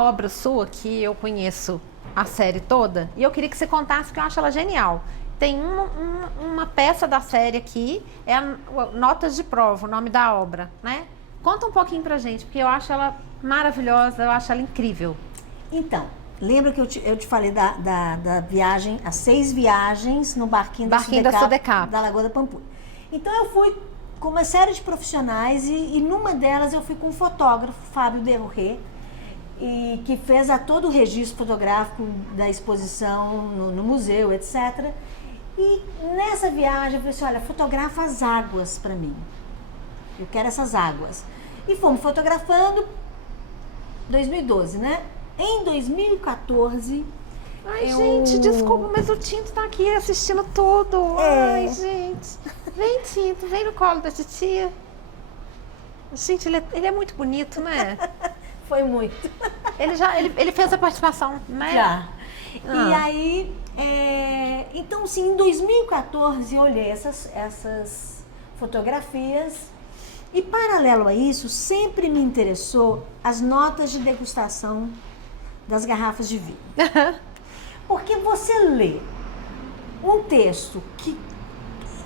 uma obra sua que eu conheço a série toda e eu queria que você contasse, porque eu acho ela genial. Tem uma peça da série aqui, é a Notas de Prova, o nome da obra, né? Conta um pouquinho pra gente, porque eu acho ela maravilhosa, eu acho ela incrível. Então, lembra que eu te falei da viagem, as 6 viagens no barquinho da Sudecap, da Lagoa da Pampulha. Então eu fui com uma série de profissionais e numa delas eu fui com um fotógrafo, Fábio Derré, e que fez todo o registro fotográfico da exposição no museu, etc. E nessa viagem eu falei assim, olha, fotografa as águas para mim. Eu quero essas águas. E fomos fotografando 2012, né? Em 2014... Ai, gente, desculpa, mas o Tinto tá aqui assistindo tudo. Ai, gente. Vem, Tinto, vem no colo da titia. Gente, ele é muito bonito, né? Foi muito. Ele fez a participação, né? Já. E aí, então, sim, em 2014 eu olhei essas fotografias e, paralelo a isso, sempre me interessou as notas de degustação das garrafas de vinho. Porque você lê um texto que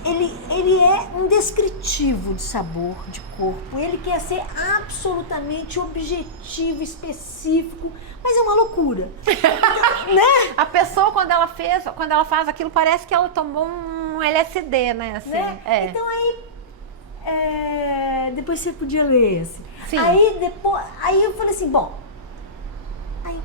ele é um descritivo de sabor, de corpo, ele quer ser absolutamente objetivo, específico, mas é uma loucura. Né? A pessoa, quando ela faz aquilo, parece que ela tomou um LSD, né? Assim, né? Então aí, depois você podia ler esse. Sim. Aí eu falei assim, bom, aí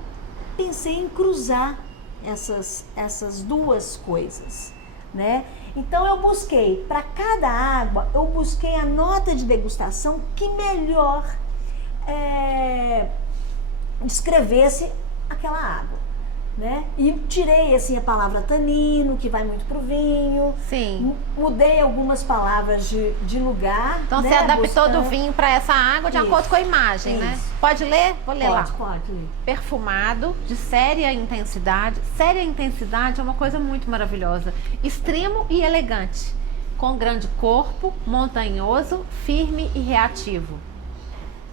pensei em cruzar essas duas coisas, né? Então eu busquei, para cada água, eu busquei a nota de degustação que melhor descrevesse aquela água, né? E tirei assim a palavra tanino, que vai muito pro vinho. Sim. Mudei algumas palavras de lugar. Então, né? você adaptou do vinho para essa água de acordo com a imagem, né? Pode ler? Vou ler lá. Pode ler. Perfumado, de séria intensidade. Séria intensidade é uma coisa muito maravilhosa. Extremo e elegante. Com grande corpo, montanhoso, firme e reativo.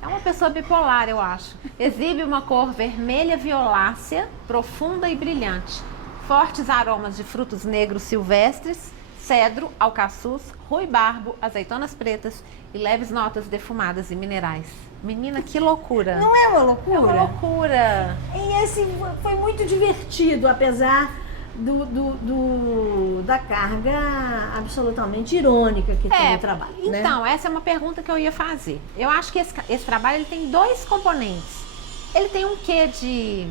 É uma pessoa bipolar, eu acho. Exibe uma cor vermelha violácea, profunda e brilhante. Fortes aromas de frutos negros silvestres, cedro, alcaçuz, ruibarbo, azeitonas pretas e leves notas defumadas e minerais. Menina, que loucura! Não é uma loucura? É uma loucura! E assim, foi muito divertido, apesar da carga absolutamente irônica que tem o trabalho. Então, né? essa é uma pergunta que eu ia fazer. Eu acho que esse trabalho ele tem 2 componentes. Ele tem um quê de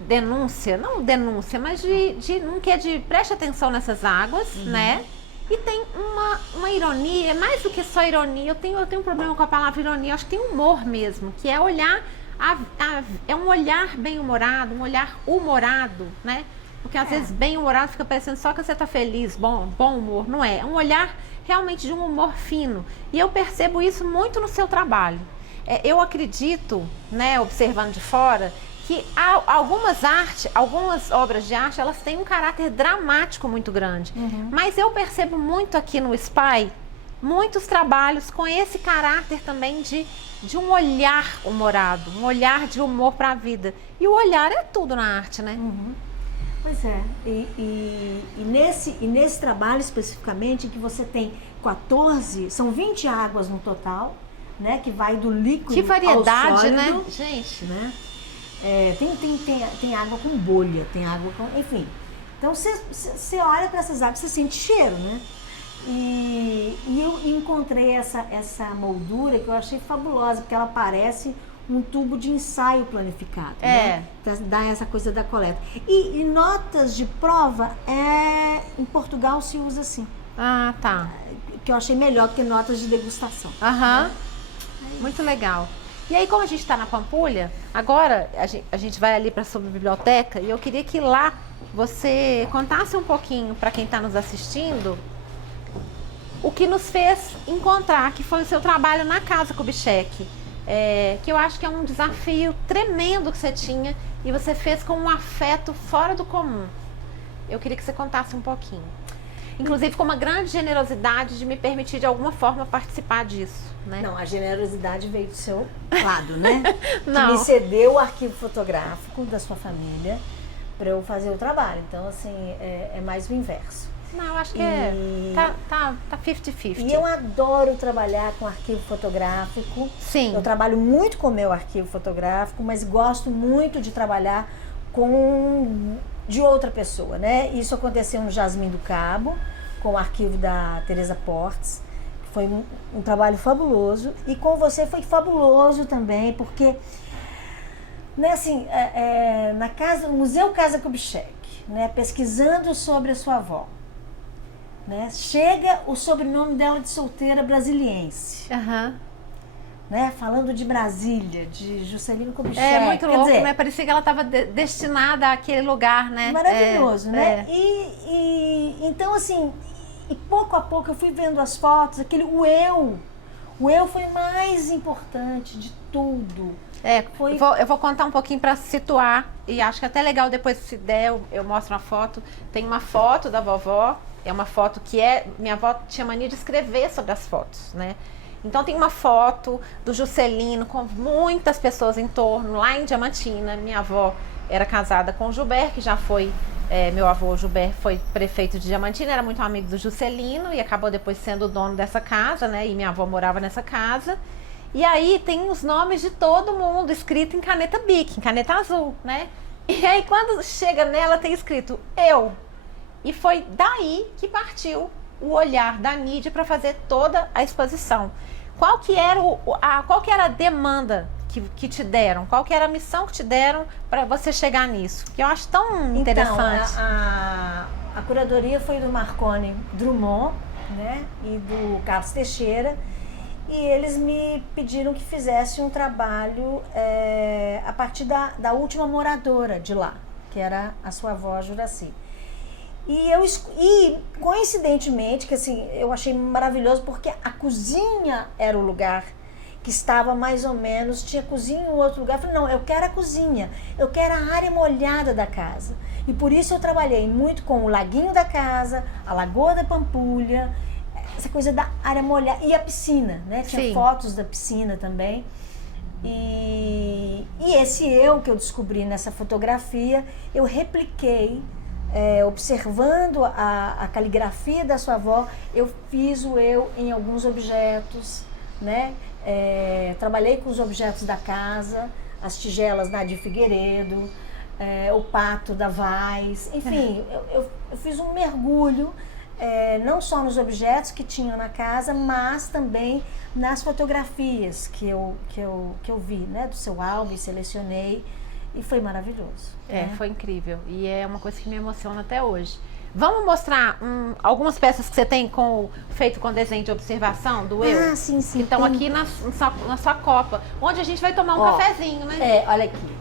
denúncia, não denúncia, mas de um quê de preste atenção nessas águas, né? E tem uma ironia, mais do que só ironia, eu tenho um problema com a palavra ironia, eu acho que tem humor mesmo, que é olhar, é um olhar bem-humorado, um olhar humorado, né? Porque às vezes bem-humorado fica parecendo só que você tá feliz, bom humor, não é? É um olhar realmente de um humor fino. E eu percebo isso muito no seu trabalho. Eu acredito, né, observando de fora, que algumas obras de arte, elas têm um caráter dramático muito grande. Mas eu percebo muito aqui no SPY, muitos trabalhos com esse caráter também de um olhar humorado, um olhar de humor para a vida. E o olhar é tudo na arte, né? Pois é. E nesse trabalho especificamente, que você tem 14, são 20 águas no total, né? Que vai do líquido que variedade, ao sólido, né? Gente, né? Tem água com bolha, tem água com... Enfim. Então, você olha para essas águas, você sente cheiro, né? E eu encontrei essa moldura que eu achei fabulosa, porque ela parece um tubo de ensaio planificado, né? Dá essa coisa da coleta. E notas de prova, em Portugal se usa assim. Ah, tá. Que eu achei melhor do que notas de degustação. Né? Muito legal. E aí, como a gente está na Pampulha, agora a gente vai ali para a sua biblioteca e eu queria que lá você contasse um pouquinho para quem está nos assistindo o que nos fez encontrar, que foi o seu trabalho na Casa Kubitschek, que eu acho que é um desafio tremendo que você tinha e você fez com um afeto fora do comum. Eu queria que você contasse um pouquinho. inclusive com uma grande generosidade de me permitir de alguma forma participar disso, né? Não, a generosidade veio do seu lado, né? Não. Que me cedeu o arquivo fotográfico da sua família para eu fazer o trabalho. Então, assim, é mais o inverso. Não, eu acho que tá 50-50. E eu adoro trabalhar com arquivo fotográfico. Sim. Eu trabalho muito com o meu arquivo fotográfico, mas gosto muito de trabalhar de outra pessoa, né? Isso aconteceu no Jasmim do Cabo, com o arquivo da Teresa Portes. Foi um trabalho fabuloso. E com você foi fabuloso também, porque, né, assim, no Museu Casa Kubitschek, né, pesquisando sobre a sua avó, né, chega o sobrenome dela de solteira brasiliense. Aham. Né, falando de Brasília, de Juscelino Kubitschek. É muito louco, né? Parecia que ela estava destinada àquele lugar, né? Maravilhoso, né? E então, assim, e pouco a pouco eu fui vendo as fotos, o eu foi mais importante de tudo. Eu vou contar um pouquinho para situar, e acho que é até legal depois, se der, eu mostro uma foto. Tem uma foto da vovó, é uma foto que minha avó tinha mania de escrever sobre as fotos, né? Então tem uma foto do Juscelino com muitas pessoas em torno, lá em Diamantina. Minha avó era casada com o Gilberto, que já foi, meu avô Gilberto foi prefeito de Diamantina, era muito amigo do Juscelino e acabou depois sendo o dono dessa casa, né? E minha avó morava nessa casa. E aí tem os nomes de todo mundo escrito em caneta Bic, em caneta azul, né? E aí quando chega nela tem escrito eu. E foi daí que partiu o olhar da Nídia para fazer toda a exposição. Qual que era a demanda que te deram? Qual que era a missão que te deram para você chegar nisso? Que eu acho tão interessante. Então, a curadoria foi do Marconi Drummond, né, e do Carlos Teixeira, e eles me pediram que fizesse um trabalho a partir da última moradora de lá, que era a sua avó Juraci. E coincidentemente, que assim, eu achei maravilhoso, porque a cozinha era o lugar que estava mais ou menos, tinha cozinha em outro lugar. Eu falei, não, eu quero a cozinha, eu quero a área molhada da casa. E por isso eu trabalhei muito com o laguinho da casa, a Lagoa da Pampulha, essa coisa da área molhada, e a piscina, né? Tinha Sim. fotos da piscina também. E esse eu que eu descobri nessa fotografia, eu repliquei, observando a caligrafia da sua avó, eu fiz o eu em alguns objetos, né? Trabalhei com os objetos da casa, as tigelas Nadir Figueiredo, o pato da Vaz, enfim, eu fiz um mergulho, não só nos objetos que tinham na casa, mas também nas fotografias que eu vi, né, do seu álbum, selecionei. E foi maravilhoso. Né? Foi incrível. E é uma coisa que me emociona até hoje. Vamos mostrar algumas peças que você tem feito com desenho de observação do eu? Ah, sim, sim. Então aqui na sua copa, onde a gente vai tomar um cafezinho, né? Olha aqui.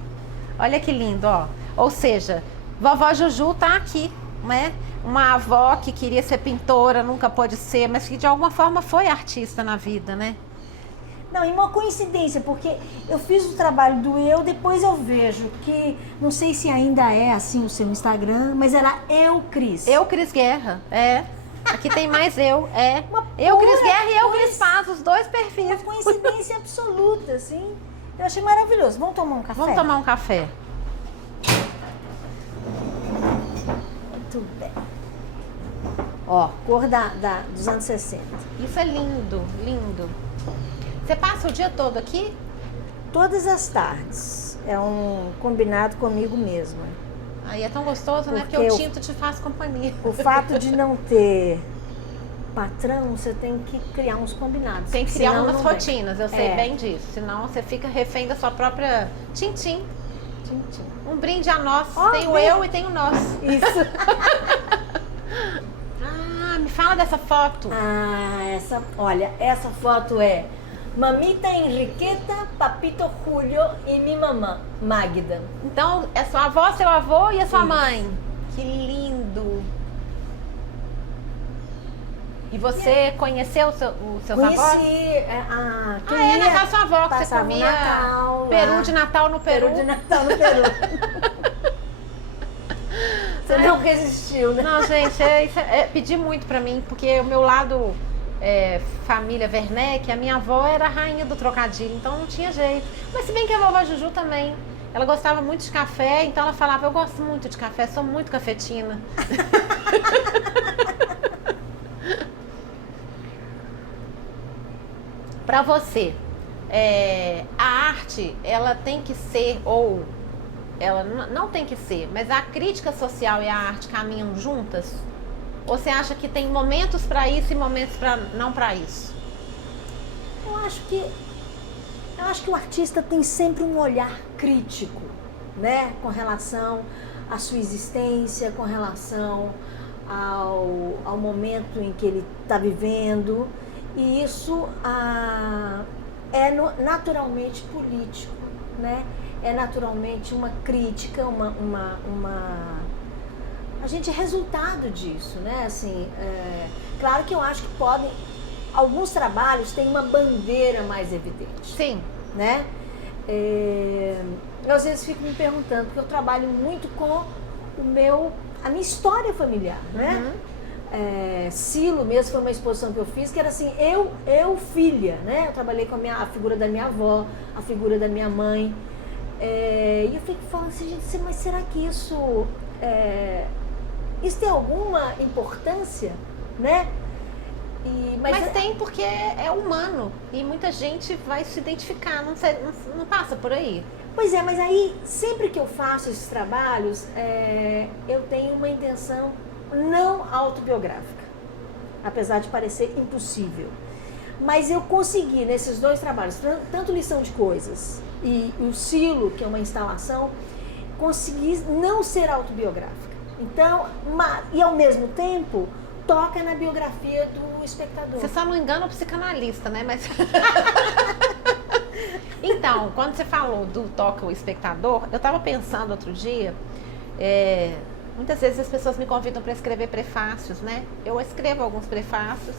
Olha que lindo, ó. Ou seja, vovó Juju tá aqui, né? Uma avó que queria ser pintora, nunca pôde ser, mas que de alguma forma foi artista na vida, né? Não, e uma coincidência, porque eu fiz o trabalho do eu, depois eu vejo que, não sei se ainda é assim o seu Instagram, mas era Eu Cris. Eu Cris Guerra, Aqui tem mais eu, Eu Cris Guerra e Eu Cris Paz, os dois perfis. Uma coincidência absoluta, assim. Eu achei maravilhoso. Vamos tomar um café? Vamos tomar um café. Muito bem. Ó, cor dos anos 60. Isso é lindo, lindo. Você passa o dia todo aqui? Todas as tardes. É um combinado comigo mesma. Aí é tão gostoso, né? Porque o tinto te faz companhia. O fato de não ter patrão, você tem que criar uns combinados. Tem que criar umas rotinas, eu sei bem disso. Senão você fica refém da sua própria tintim. Um brinde a nós. Tem o eu e tem o nós. Isso. Me fala dessa foto. Olha, essa foto é Mamita Henriqueta, Papito Julio e minha mamã, Magda. Então, é sua avó, seu avô e a sua mãe. Que lindo. E você conheceu os seus avós? Conheci na casa da sua avó, que você comia peru de Natal no Peru. Peru de Natal no Peru. Você não resistiu, né? Não, gente, pedi muito pra mim, porque o meu lado família Werneck, a minha avó era a rainha do trocadilho, então não tinha jeito. Mas se bem que a vovó Juju também, ela gostava muito de café, então ela falava, eu gosto muito de café, sou muito cafetina. Pra você, a arte, ela tem que ser, ou ela não tem que ser, mas a crítica social e a arte caminham juntas? Ou você acha que tem momentos para isso e momentos não para isso? Eu acho que o artista tem sempre um olhar crítico, né, com relação à sua existência, com relação ao momento em que ele está vivendo, e isso é naturalmente político, né? É naturalmente uma crítica, a gente é resultado disso, né? Assim, claro que eu acho que alguns trabalhos têm uma bandeira mais evidente. Sim. Né? Eu às vezes fico me perguntando, porque eu trabalho muito com a minha história familiar, né? Silo mesmo foi uma exposição que eu fiz, que era assim, eu filha, né? Eu trabalhei com a figura da minha avó, a figura da minha mãe. E eu fico falando assim, gente, mas será que isso tem alguma importância, né? Mas tem, porque é humano e muita gente vai se identificar, não passa por aí. Pois é, mas aí sempre que eu faço esses trabalhos, eu tenho uma intenção não autobiográfica, apesar de parecer impossível. Mas eu consegui nesses dois trabalhos, tanto Lição de Coisas e o Silo, que é uma instalação, consegui não ser autobiográfica. Então, e ao mesmo tempo, toca na biografia do espectador. Você só não engana o psicanalista, né? Mas... Então, quando você falou do toca o espectador, eu estava pensando outro dia, muitas vezes as pessoas me convidam para escrever prefácios, né? Eu escrevo alguns prefácios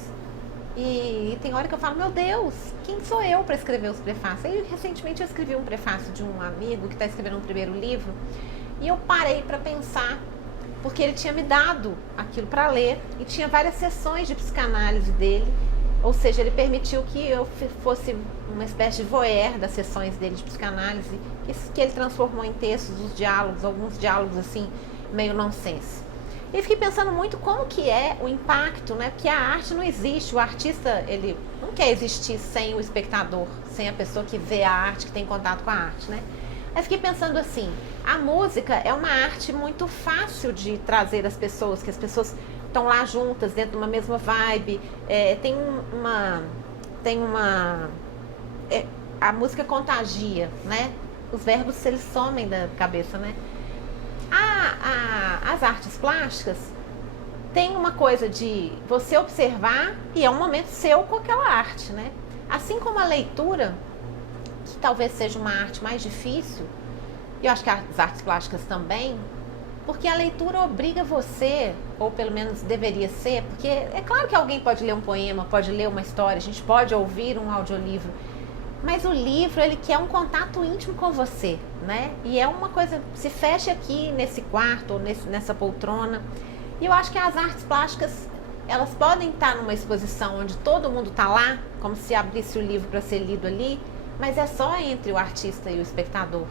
e tem hora que eu falo, meu Deus, quem sou eu para escrever os prefácios? Aí, recentemente eu escrevi um prefácio de um amigo que está escrevendo um primeiro livro e eu parei para pensar, porque ele tinha me dado aquilo para ler e tinha várias sessões de psicanálise dele, ou seja, ele permitiu que eu fosse uma espécie de voyeur das sessões dele de psicanálise, que ele transformou em textos, os diálogos, alguns diálogos assim, meio nonsense. E fiquei pensando muito como que é o impacto, né? Porque a arte não existe, o artista, ele não quer existir sem o espectador, sem a pessoa que vê a arte, que tem contato com a arte, né? Aí fiquei pensando assim, a música é uma arte muito fácil de trazer as pessoas, que as pessoas estão lá juntas, dentro de uma mesma vibe, a música contagia, né? Os verbos, eles somem da cabeça, né? As artes plásticas tem uma coisa de você observar e é um momento seu com aquela arte, né? Assim como a leitura, que talvez seja uma arte mais difícil, e eu acho que as artes plásticas também, porque a leitura obriga você, ou pelo menos deveria ser, porque é claro que alguém pode ler um poema, pode ler uma história, a gente pode ouvir um audiolivro, mas o livro, ele quer um contato íntimo com você, né? E é uma coisa, se fecha aqui nesse quarto, ou nessa poltrona. E eu acho que as artes plásticas, elas podem estar numa exposição onde todo mundo está lá, como se abrisse o livro para ser lido ali, mas é só entre o artista e o espectador.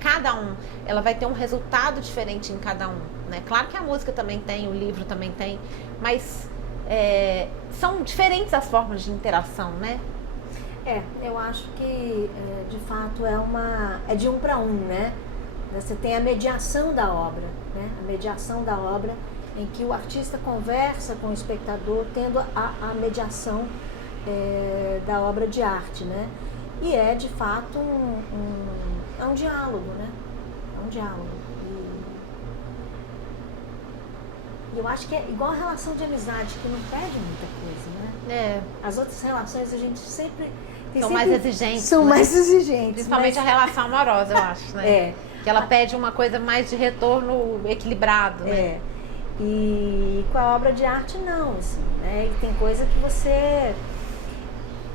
Cada um, ela vai ter um resultado diferente em cada um, né? Claro que a música também tem, o livro também tem, mas são diferentes as formas de interação, né? Eu acho que, de fato, é de um para um, né? Você tem a mediação da obra, né? A mediação da obra em que o artista conversa com o espectador, tendo a mediação da obra de arte, né? E é, de fato, um diálogo, né? É um diálogo. E eu acho que é igual a relação de amizade, que não perde muita coisa, né? As outras relações a gente sempre... São mais exigentes. São, né? Mais exigentes. Principalmente a relação amorosa, eu acho, né? Que ela pede uma coisa mais de retorno equilibrado, né? E com a obra de arte, não, assim, né? E tem coisa que você...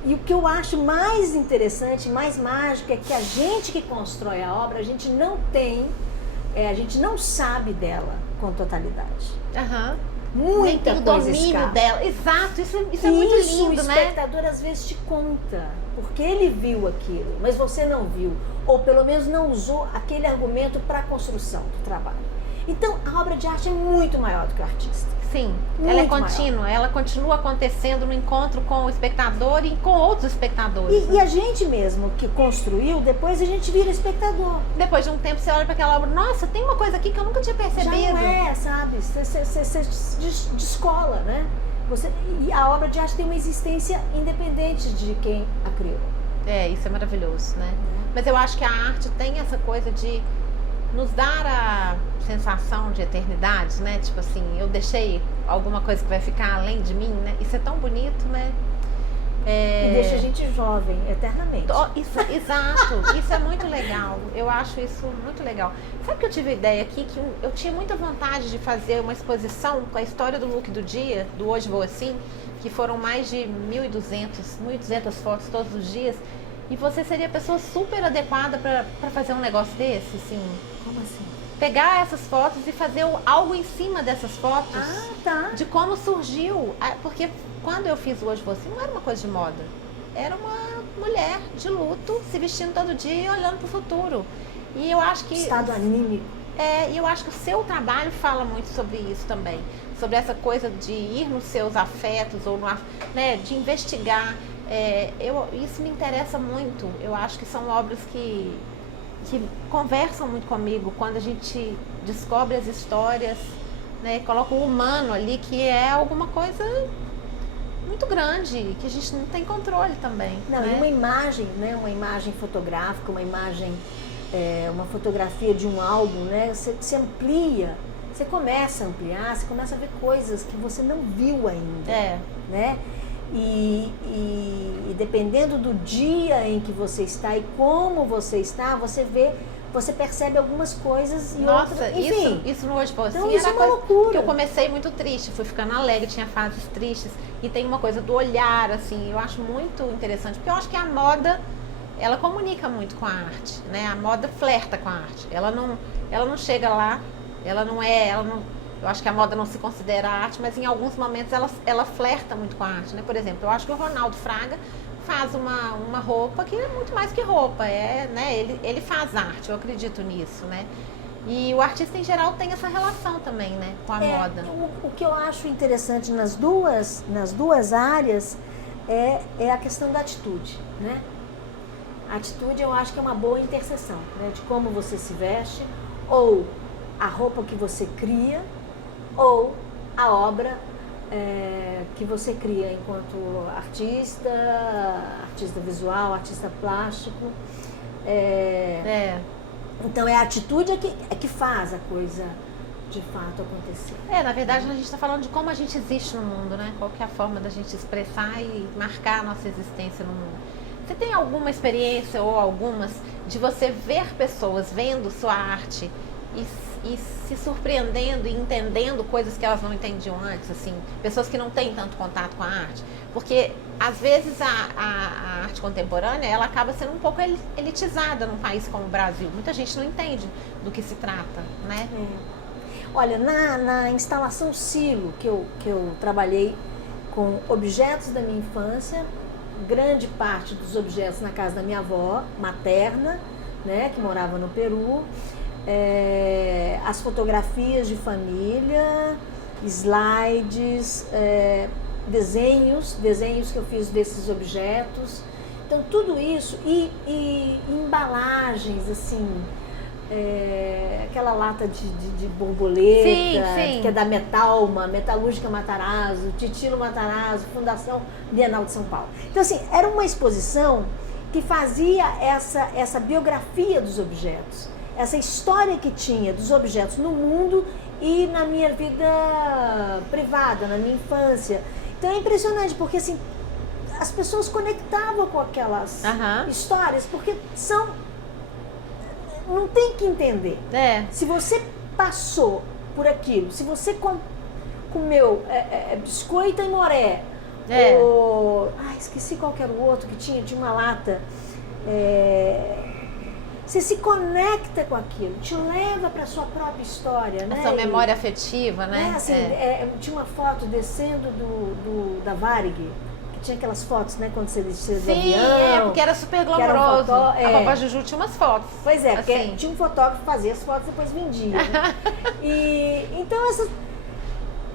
E o que eu acho mais interessante, mais mágico, é que a gente que constrói a obra, a gente não tem, a gente não sabe dela, com totalidade. Muita coisa o domínio escapa. dela. Exato, isso é muito lindo, o né? espectador às vezes te conta, porque ele viu aquilo, mas você não viu, ou pelo menos não usou aquele argumento para a construção do trabalho. Então, a obra de arte é muito maior do que o artista. Sim, muito ela é contínua, ela continua acontecendo no encontro com o espectador e com outros espectadores. E a gente mesmo que construiu, depois a gente vira espectador. Depois de um tempo você olha para aquela obra, nossa, tem uma coisa aqui que eu nunca tinha percebido. Já não é, sabe? Você descola, né? E a obra de arte tem uma existência independente de quem a criou. Isso é maravilhoso, né? Mas eu acho que a arte tem essa coisa de nos dar a sensação de eternidade, né? Tipo assim, eu deixei alguma coisa que vai ficar além de mim, né? Isso é tão bonito, né? E deixa a gente jovem eternamente. Exato, isso é muito legal. Eu acho isso muito legal. Sabe que eu tive a ideia aqui que eu tinha muita vontade de fazer uma exposição com a história do look do dia, do Hoje Vou Assim, que foram mais de 1.200 fotos todos os dias. E você seria a pessoa super adequada para fazer um negócio desse, assim. Como assim? Pegar essas fotos e fazer algo em cima dessas fotos. Tá. De como surgiu. Porque quando eu fiz o Hoje Vou Assim, não era uma coisa de moda. Era uma mulher de luto, se vestindo todo dia e olhando para o futuro. E eu acho que... Estado anímico. E eu acho que o seu trabalho fala muito sobre isso também. Sobre essa coisa de ir nos seus afetos, ou né, de investigar. Isso me interessa muito. Eu acho que são obras que conversam muito comigo quando a gente descobre as histórias, né, coloca o humano ali, que é alguma coisa muito grande, que a gente não tem controle também. Não, né? E uma imagem, né, uma imagem fotográfica, uma imagem, uma fotografia de um álbum, né, você amplia, você começa a ampliar, você começa a ver coisas que você não viu ainda, né? E dependendo do dia em que você está e como você está, você percebe algumas coisas e outras, enfim. Isso no Hoje Vou Assim então, isso era é uma loucura. Que eu comecei muito triste, fui ficando alegre, tinha fases tristes, e tem uma coisa do olhar, assim, eu acho muito interessante, porque eu acho que a moda, ela comunica muito com a arte, né? A moda flerta com a arte, ela não chega lá, eu acho que a moda não se considera arte, mas em alguns momentos ela flerta muito com a arte, né? Por exemplo, eu acho que o Ronaldo Fraga faz uma roupa que é muito mais que roupa, né? Ele faz arte, eu acredito nisso, né? E o artista em geral tem essa relação também, né? Com a moda. O que eu acho interessante nas duas áreas é a questão da atitude, né? A atitude eu acho que é uma boa interseção, né? De como você se veste, ou a roupa que você cria, ou a obra que você cria enquanto artista visual, artista plástico. Então é a atitude que faz a coisa de fato acontecer. Na verdade a gente está falando de como a gente existe no mundo, né? Qual que é a forma da gente expressar e marcar a nossa existência no mundo. Você tem alguma experiência ou algumas de você ver pessoas vendo sua arte e se surpreendendo e entendendo coisas que elas não entendiam antes, assim, pessoas que não têm tanto contato com a arte? Porque às vezes a arte contemporânea, ela acaba sendo um pouco elitizada num país como o Brasil. Muita gente não entende do que se trata, né? Olha, na instalação Silo, que eu trabalhei com objetos da minha infância, grande parte dos objetos na casa da minha avó materna, né, que morava no Peru, as fotografias de família, slides, desenhos que eu fiz desses objetos. Então tudo isso e embalagens, assim, aquela lata de borboleta, sim. que é da Metalma, Metalúrgica Matarazzo, Titilo Matarazzo, Fundação Bienal de São Paulo. Então assim, era uma exposição que fazia essa biografia dos objetos, essa história que tinha dos objetos no mundo e na minha vida privada, na minha infância. Então é impressionante, porque assim, as pessoas conectavam com aquelas histórias, porque não tem que entender. Se você passou por aquilo, se você comeu biscoito e moré, ou esqueci qual que era o outro que tinha uma lata, você se conecta com aquilo, te leva para sua própria história, né? Essa memória afetiva, né? Assim, tinha uma foto descendo da Varig, que tinha aquelas fotos, né, quando você descia do avião. Porque era super glamouroso. A Vovó Juju tinha umas fotos. Pois é, porque assim, tinha um fotógrafo que fazia as fotos e depois vendia. Né? Então,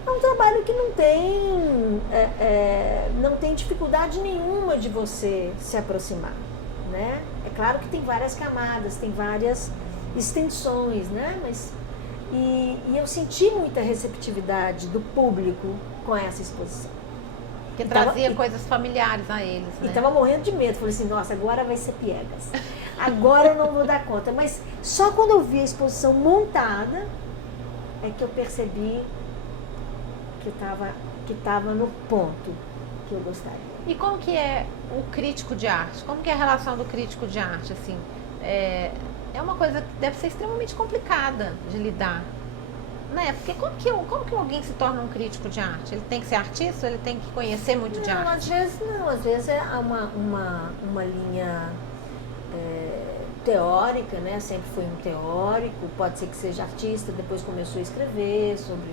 é um trabalho que não tem dificuldade nenhuma de você se aproximar, né? É claro que tem várias camadas, tem várias extensões, né? E eu senti muita receptividade do público com essa exposição. Que trazia coisas familiares a eles, né? E estava morrendo de medo. Falei assim, nossa, agora vai ser piegas. Agora eu não vou dar conta. Mas só quando eu vi a exposição montada é que eu percebi que estava no ponto que eu gostaria. E como que é o crítico de arte? Como que é a relação do crítico de arte, assim? É uma coisa que deve ser extremamente complicada de lidar, né? Porque como que alguém se torna um crítico de arte? Ele tem que ser artista ou ele tem que conhecer muito de arte? Às vezes é uma linha teórica, né? Sempre foi um teórico, pode ser que seja artista, depois começou a escrever sobre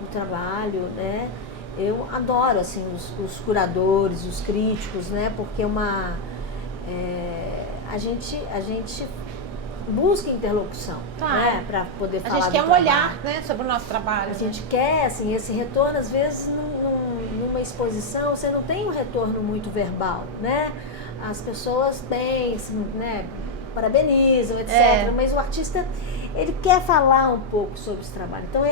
o trabalho, né? Eu adoro, assim, os curadores, os críticos, né? Porque a gente busca interlocução, né? Para poder falar. A gente quer um olhar, né, sobre o nosso trabalho. A gente quer, assim, esse retorno, às vezes, numa exposição, você não tem um retorno muito verbal, né? As pessoas pensam, né? Parabenizam, etc. Mas o artista, ele quer falar um pouco sobre esse trabalho. Então,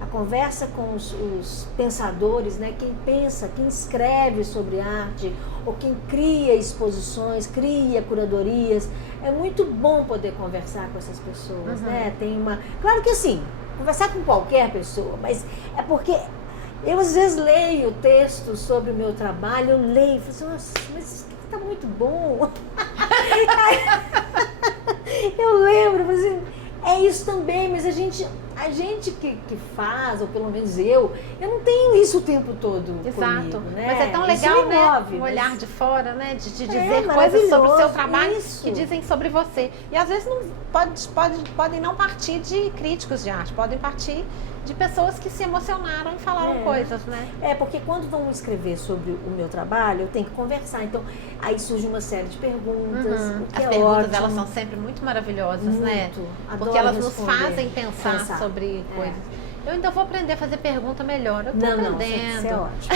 a conversa com os pensadores, né? Quem pensa, quem escreve sobre arte, ou quem cria exposições, cria curadorias, é muito bom poder conversar com essas pessoas, né? Claro que assim, conversar com qualquer pessoa, mas é porque eu às vezes leio textos sobre o meu trabalho, eu leio e falo assim, nossa, mas isso aqui tá muito bom. Eu lembro, assim, é isso também, mas a gente que faz, ou pelo menos eu não tenho isso o tempo todo. Exato. Comigo, né? Mas é tão legal, né? Um olhar de fora, né? De dizer coisas sobre o seu trabalho que dizem sobre você. E às vezes podem não partir de críticos de arte, podem partir de pessoas que se emocionaram e falaram coisas, né? Porque quando vão escrever sobre o meu trabalho, eu tenho que conversar. Então, aí surge uma série de perguntas. O que As perguntas, elas são sempre muito maravilhosas, né? Porque elas nos fazem pensar sobre coisas. Eu ainda vou aprender a fazer pergunta melhor. Eu tô aprendendo. Isso é ótimo.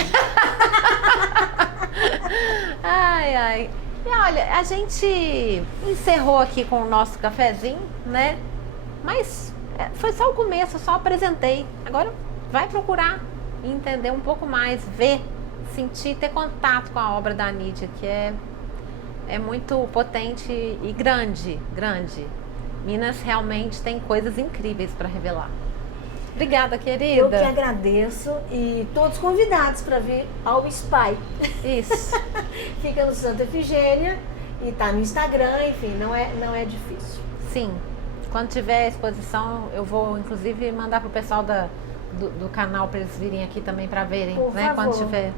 Ai. E olha, a gente encerrou aqui com o nosso cafezinho, né? Mas foi só o começo, eu só apresentei. Agora vai procurar entender um pouco mais, ver, sentir, ter contato com a obra da Nídia, que é muito potente e grande. Minas realmente tem coisas incríveis para revelar. Obrigada, querida. Eu que agradeço e todos convidados para vir ao SPY. Isso. Fica no Santa Efigênia e tá no Instagram, enfim, não é difícil. Sim. Quando tiver a exposição, eu vou inclusive mandar pro pessoal do canal para eles virem aqui também para verem, Por né? favor. Quando tiver.